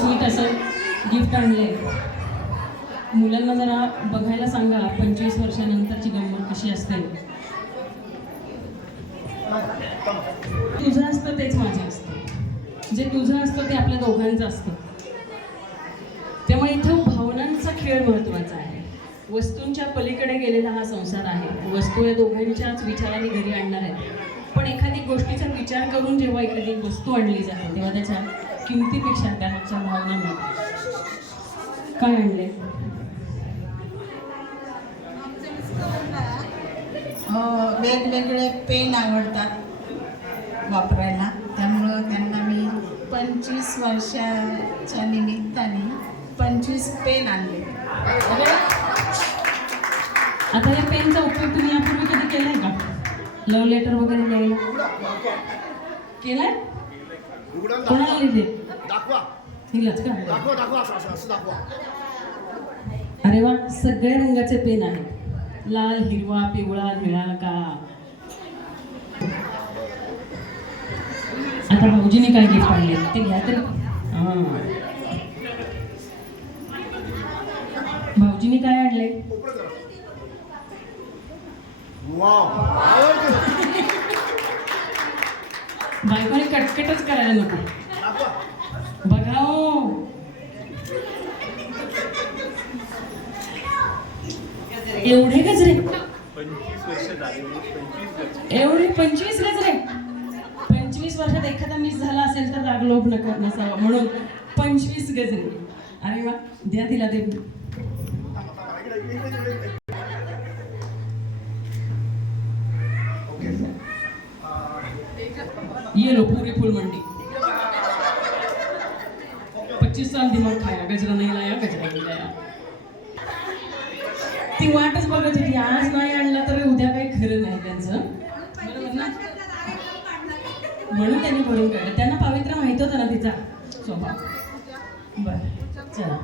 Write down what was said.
Sweet असं gift आणले. मुलांना जरा बघायला सांगा 25 वर्षानंतरची गंमत कशी असते. तुझं असतं तेच माझं असतं, जे तुझं असतं ते आपल्या दोघांचं असतं. त्यामुळे इथं भावनांचा खेळ महत्त्वाचा आहे. वस्तूंच्या पलीकडे गेलेला हा संसार आहे. वस्तू या दोघांच्याच विचाराने घरी आणणार आहेत, पण एखादी गोष्टीचा विचार करून जेव्हा एखादी वस्तू आणली जाते तेव्हा त्याच्या किमतीपेक्षा त्याच्या भावना मिळतात. काय आणले? वेगवेगळे पेन आवडतात वापरायला, त्यामुळं त्यांना मी 25 वर्षाच्या निमित्ताने 25 पेन आणले. आता या पेनचा उपयोग तुम्ही यापूर्वी कधी केलाय का? लव्ह लेटर वगैरे लिहायला केलाय? कोणाला लिहिले? हिलाच का? अरे वा, सगळ्या रंगाचे पेन आहेत. लाल, हिरवा, पिवळा, निळा, काळा. आता भाऊजीने काय गिफ्ट आणले ते घ्या तरी. भाऊजीने काय आणले? बायकोने कटकटच करायला नको. बघा हो, एवढे गजरे, एवढे 25 गजरे. 25 वर्षात एखादा मिस झाला असेल तर राग लोभ नसावा म्हणून 25 गजरे. अरे वा, द्या तिला ते. ये लो पूरी फुल मंडी. 25 साल दिमाग खाया, गजरा नहीं लाया, गजरा नहीं लाया. ती वाटच बघत होती, आज नाही आणला तर उद्या काही खरं नाही त्यांचं, बरोबर ना? म्हणून त्यांनी भरून काढलं. त्यांना पवित्र माहित होता ना तिचा स्वभाव. बरं चला.